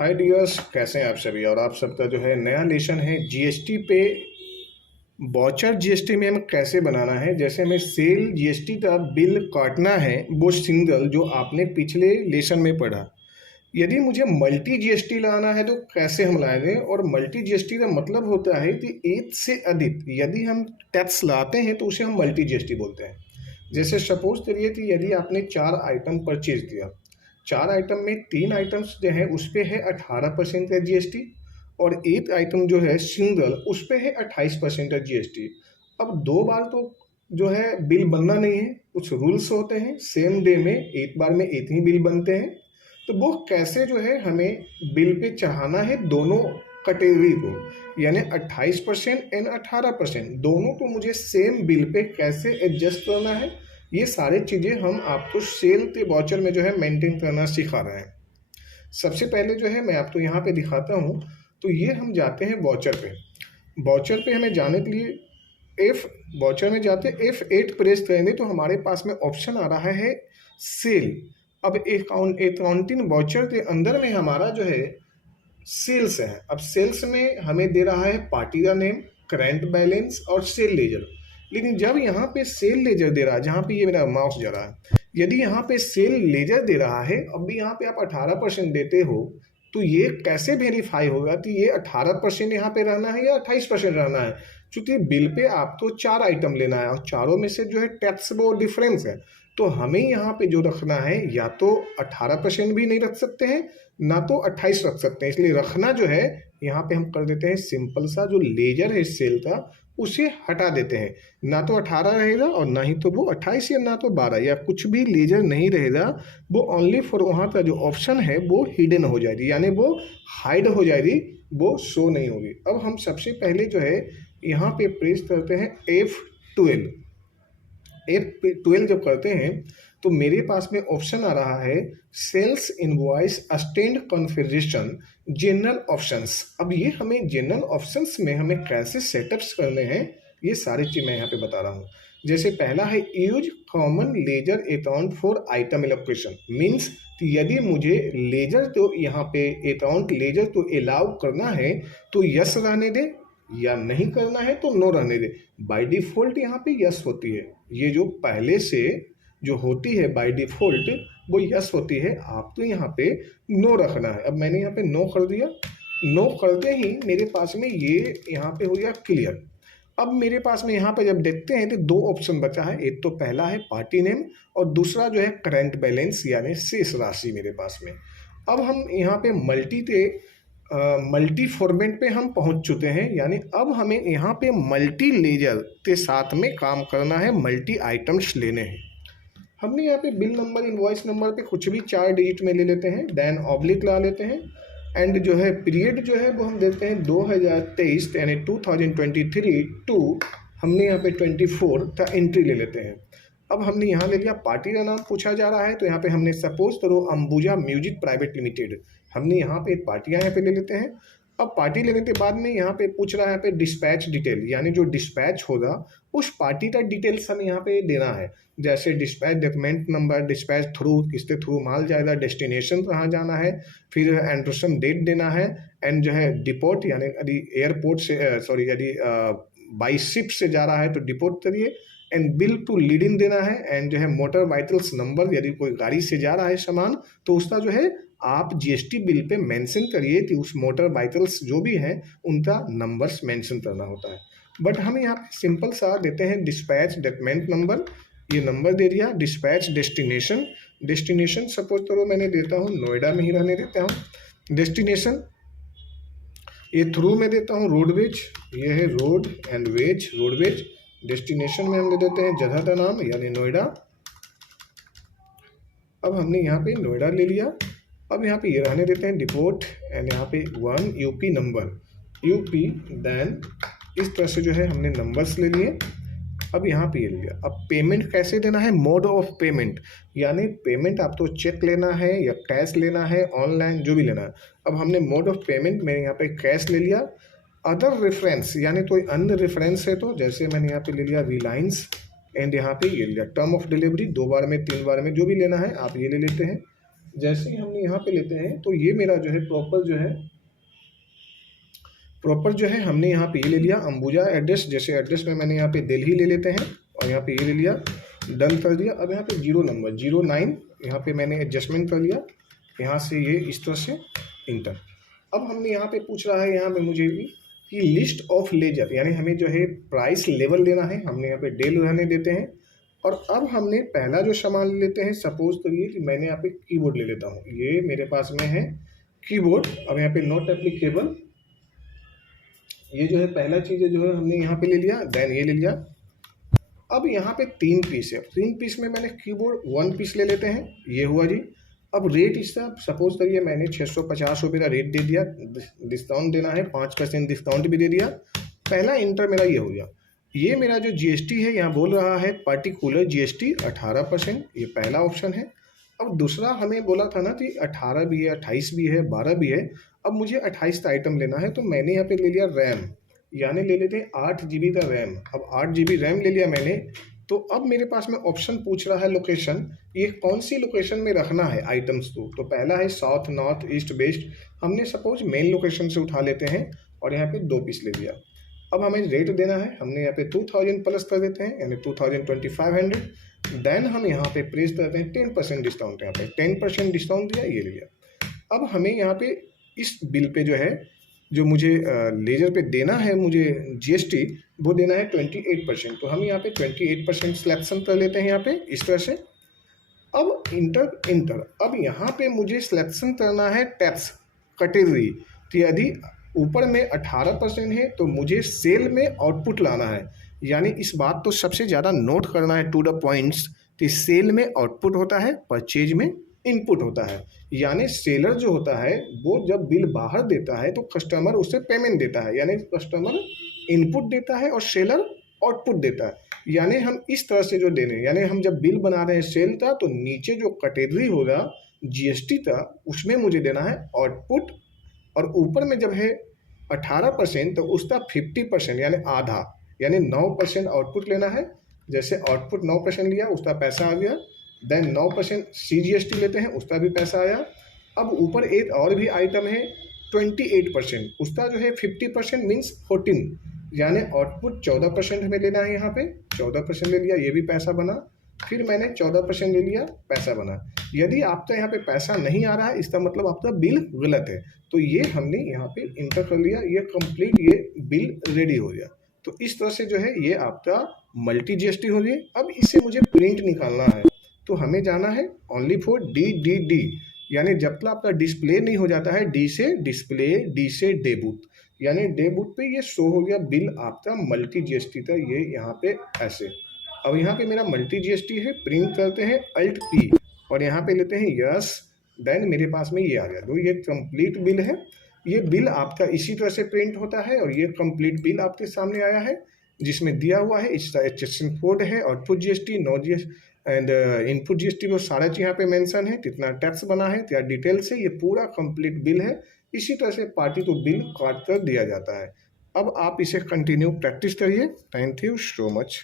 हाय dears, कैसे हैं आप सभी। और आप सबका जो है नया लेसन है जीएसटी पे। वाउचर जीएसटी में हमें कैसे बनाना है। जैसे हमें सेल जीएसटी का बिल काटना है वो सिंगल, जो आपने पिछले लेसन में पढ़ा। यदि मुझे मल्टी जीएसटी लाना है तो कैसे हम लाएंगे। और मल्टी जीएसटी का मतलब होता है कि एक से अधिक यदि हम टैक्स लाते हैं तो उसे हम मल्टी जीएसटी बोलते हैं। जैसे सपोज करिए कि यदि आपने 4 आइटम परचेज किया, 4 आइटम में 3 आइटम्स जो है उस पर है 18% का जीएसटी, और एक आइटम जो है सिंगल उस पर है 28% का जीएसटी। अब 2 बार तो जो है बिल बनना नहीं है, कुछ रूल्स होते हैं। सेम डे में एक बार में एक ही बिल बनते हैं। तो वो कैसे जो है हमें बिल पे चढ़ाना है दोनों कैटेगरी को, यानी 28% एंड 18%, दोनों को मुझे सेम बिल पे कैसे एडजस्ट करना है, ये सारी चीज़ें हम आपको सेल के वाउचर में जो है मेंटेन करना सिखा रहे हैं। सबसे पहले जो है मैं आपको यहाँ पे दिखाता हूँ। तो ये हम जाते हैं वाउचर पे। वाउचर पे हमें जाने के लिए वाउचर में जाते F8 प्रेस करेंगे तो हमारे पास में ऑप्शन आ रहा है सेल। अब अकाउंटिंग वाउचर के अंदर में हमारा जो है सेल्स है। अब सेल्स में हमें दे रहा है पार्टी का नेम, करंट बैलेंस और सेल लेजर। लेकिन जब यहाँ पे सेल लेजर दे रहा है, जहाँ पे ये मेरा माउस जा रहा है, यदि यहाँ पे सेल लेजर दे रहा है, अब भी यहाँ पे आप 18% देते हो, तो ये कैसे वेरीफाई होगा कि ये 18% यहाँ पे रहना है या 28% रहना है। क्योंकि बिल पे आपको 4 आइटम लेना है और चारों में से जो है टैक्स वो डिफरेंस है। तो हमें यहाँ पे जो रखना है, या तो 18% भी नहीं रख सकते हैं, ना तो 28 रख सकते हैं। इसलिए रखना जो है यहाँ पे हम कर देते हैं सिंपल सा, जो लेजर है सेल का उसे हटा देते हैं। ना तो 18 रहेगा और ना ही तो वो 28, या ना तो 12, या कुछ भी लेजर नहीं रहेगा। वो ओनली फॉर वहाँ का जो ऑप्शन है वो हिडन हो जाएगी, यानी वो हाइड हो जाएगी, वो शो नहीं होगी। अब हम सबसे पहले जो है यहाँ पे प्रेस करते हैं F12। F12 जब करते हैं तो मेरे पास में ऑप्शन आ रहा है sales invoice stand configuration general options. अब ये हमें जनरल ऑप्शंस में हमें कैसे सेटअप्स करने हैं, ये सारी चीज़ मैं यहाँ पे बता रहा हूँ। जैसे पहला है use common ledger account for item allocation. Means यदि मुझे लेजर तो यहाँ पे अकाउंट लेजर तो अलाउ करना है तो यस रहने दे, या नहीं करना है तो नो रहने दे। बाय डिफ़ॉल्ट यहाँ पे यस होती है। ये जो पहले से जो होती है बाय डिफ़ॉल्ट वो यस होती है, आपको यहाँ पे नो रखना है। अब मैंने यहाँ पे नो कर दिया। नो करते ही मेरे पास में ये यहाँ पे हो गया क्लियर। अब मेरे पास में यहाँ पे जब देखते हैं तो 2 ऑप्शन बचा है। एक तो पहला है पार्टी नेम और दूसरा जो है करंट बैलेंस, यानी शेष राशि मेरे पास में। अब हम यहाँ पे मल्टी फॉर्मेट पे हम पहुंच चुके हैं, यानी अब हमें यहाँ पे मल्टी लेजर के साथ में काम करना है, मल्टी आइटम्स लेने हैं। हमने यहाँ पे बिल नंबर, इनवॉइस नंबर पे कुछ भी 4 डिजिट में ले लेते हैं, देन ऑब्लिक ला लेते हैं, एंड जो है पीरियड जो है वो हम देते हैं 2023 यानी 2023 टू हमने यहाँ पे 24 का एंट्री ले लेते हैं। अब हमने यहाँ ले लिया, पार्टी का नाम पूछा जा रहा है तो यहाँ पे हमने सपोज करो अंबुजा म्यूजिक प्राइवेट लिमिटेड, हमने यहाँ पे पार्टियाँ यहाँ पे ले लेते हैं। अब पार्टी लेने के बाद में यहाँ पे पूछ रहा है यहाँ पे डिस्पैच डिटेल, यानी जो डिस्पैच होगा उस पार्टी का डिटेल्स हमें यहाँ पे देना है। जैसे dispatch document number, dispatch through, किसके थ्रू माल जाएगा, डेस्टिनेशन कहाँ जाना है, फिर एंट्रोसम डेट देना है, एंड जो है डिपोर्ट, यानी यदि एयरपोर्ट से यदि बाई शिप से जा रहा है तो डिपोर्ट करिए, एंड बिल टू लीडिंग देना है, एंड जो है मोटर वाइटल्स नंबर, यदि कोई गाड़ी से जा रहा है सामान तो उसका जो है आप जीएसटी बिल पे मेंशन करिए कि उस मोटर वाइटल्स जो भी हैं उनका नंबर्स मेंशन करना होता है। बट हम यहाँ पे सिंपल सा देते हैं डिस्पैच डॉक्यूमेंट नंबर, ये नंबर दे दिया। डिस्पैच डेस्टिनेशन सपोज करो मैंने देता हूँ नोएडा में ही रहने देता हूँ। डेस्टिनेशन ये थ्रू में देता हूँ रोडवेज, ये है road and ways, roadways. Destination में हम दे देते हैं जगह का नाम, यानी नोएडा। अब हमने यहाँ पे नोएडा ले लिया। अब यहाँ पे ये रहने देते हैं डिपोर्ट, एंड यहाँ पे 1 यूपी नंबर, यूपी, देन इस तरह से जो है हमने नंबर्स ले लिए। अब यहाँ पे ये लिया। अब पेमेंट कैसे देना है, मोड ऑफ पेमेंट, यानी पेमेंट आपको चेक लेना है या कैश लेना है, ऑनलाइन जो भी लेना है। अब हमने मोड ऑफ पेमेंट में यहाँ पे कैश ले लिया। अदर रेफरेंस, यानी कोई अन्य रेफरेंस है तो जैसे मैंने यहाँ पे ले लिया रिलायंस, एंड यहाँ पे ये लिया। टर्म ऑफ डिलीवरी 2 बार में 3 बार में जो भी लेना है आप ये ले लेते हैं। जैसे ही हमने यहाँ पे लेते हैं तो ये मेरा जो है प्रॉपर जो है हमने यहाँ पे ये ले लिया अंबुजा एड्रेस। जैसे एड्रेस में मैंने यहाँ पे दिल्ली ले लेते हैं और यहाँ पे ये ले लिया, डन कर दिया। अब यहाँ पे 0 नंबर 09 यहाँ पे मैंने एडजस्टमेंट कर लिया, यहाँ से ये इस तरह से इंटर। अब हमने यहाँ पे पूछ रहा है यहाँ पे मुझे भी कि लिस्ट ऑफ लेजर, यानी हमें जो है प्राइस लेवल लेना है। हमने यहाँ पे डेल रहने देते हैं। और अब हमने पहला जो सामान लेते हैं, सपोज करिए कि मैंने यहाँ पे कीबोर्ड ले लेता हूँ, ये मेरे पास में है कीबोर्ड। अब यहाँ पे नॉट एप्लीकेबल, ये जो है पहला चीज़ है जो है हमने यहाँ पे ले लिया, देन ये ले लिया। अब यहाँ पे 3 पीस है, 3 पीस में मैंने कीबोर्ड 1 पीस ले लेते हैं, ये हुआ जी। अब रेट इसका सपोज करिए मैंने 650 रुपये का रेट दे दिया, डिस्काउंट देना है 5% डिस्काउंट भी दे दिया। पहला इंटर मेरा ये हो गया। ये मेरा जो जीएसटी है यहाँ बोल रहा है पार्टिकुलर जीएसटी 18%, ये पहला ऑप्शन है। अब दूसरा हमें बोला था ना कि 18 भी है, 28 भी है, 12 भी है। अब मुझे 28 का आइटम लेना है तो मैंने यहाँ पे ले लिया रैम, यानी ले लेते हैं 8 GB का रैम। अब 8 GB रैम ले लिया मैंने। तो अब मेरे पास में ऑप्शन पूछ रहा है लोकेशन, ये कौन सी लोकेशन में रखना है आइटम्स को। तो पहला है साउथ, नॉर्थ, ईस्ट, वेस्ट। हमने सपोज मेन लोकेशन से उठा लेते हैं और यहाँ पे 2 पीस ले लिया। अब हमें रेट देना है, हमने यहाँ पे 2000 प्लस कर देते हैं, यानी 2500। देन हम यहाँ पे प्रेस करते हैं 10% डिस्काउंट, यहाँ पे 10% डिस्काउंट दिया, ये लिया। अब हमें यहाँ पे इस बिल पे जो है जो मुझे लेजर पे देना है मुझे जीएसटी, वो देना है 28%। तो हम यहाँ पे 28% सिलेक्शन कर लेते हैं यहाँ पे इस तरह से। अब इंटर। अब यहाँ पे मुझे सिलेक्शन करना है टैक्स कैटेगरी। तो यदि ऊपर में 18% है तो मुझे सेल में आउटपुट लाना है, यानी इस बात तो सबसे ज़्यादा नोट करना है टू द पॉइंट्स कि सेल में आउटपुट होता है, परचेज में इनपुट होता है। यानी सेलर जो होता है वो जब बिल बाहर देता है तो कस्टमर उससे पेमेंट देता है, यानी कस्टमर इनपुट देता है और सेलर आउटपुट देता है। यानी हम इस तरह से जो देने, यानी हम जब बिल बना रहे हैं सेल का, तो नीचे जो कैटेगरी होगा जीएसटी का उसमें मुझे देना है आउटपुट, और ऊपर में जब है 18% तो उसका 50% यानी आधा, यानी 9% आउटपुट लेना है। जैसे आउटपुट 9% लिया, उसका पैसा आ गया। देन 9% CGST लेते हैं, उसका भी पैसा आया। अब ऊपर एक और भी आइटम है 28%, उसका जो है 50% मीन्स 14, यानी आउटपुट 14% हमें लेना है। यहाँ पे 14% ले लिया, ये भी पैसा बना। फिर मैंने 14% ले लिया, पैसा बना। यदि आपका यहाँ पे पैसा नहीं आ रहा है, इसका मतलब आपका बिल गलत है। तो ये हमने यहाँ पे इंटर कर लिया, ये कंप्लीट, ये बिल रेडी हो गया। तो इस तरह से जो है ये आपका मल्टी जीएसटी हो गई। अब इससे मुझे प्रिंट निकालना है, तो हमें जाना है ओनली फॉर डी, यानी जब तक आपका डिस्प्ले नहीं हो जाता है, डी से डिस्प्ले, डी से डेबूट, यानी डेबूट पे ये शो हो गया बिल आपका मल्टी जीएसटी का, ये यहाँ पे ऐसे। अब यहाँ पे मेरा मल्टी जीएसटी है, प्रिंट करते हैं अल्ट P और यहाँ पे लेते हैं यस। देन मेरे पास में ये आ गया, तो ये कंप्लीट बिल है। ये बिल आपका इसी तरह से प्रिंट होता है और ये कंप्लीट बिल आपके सामने आया है जिसमें दिया हुआ है, इसका एचएसएन कोड है, output GST, no GST and input GST, वो सारा चीज़ यहाँ पे मेंशन है, कितना टैक्स बना है, क्या डिटेल से, ये पूरा कंप्लीट बिल है। इसी तरह से पार्टी को बिल काट कर दिया जाता है। अब आप इसे कंटिन्यू प्रैक्टिस करिए। Thank you so much.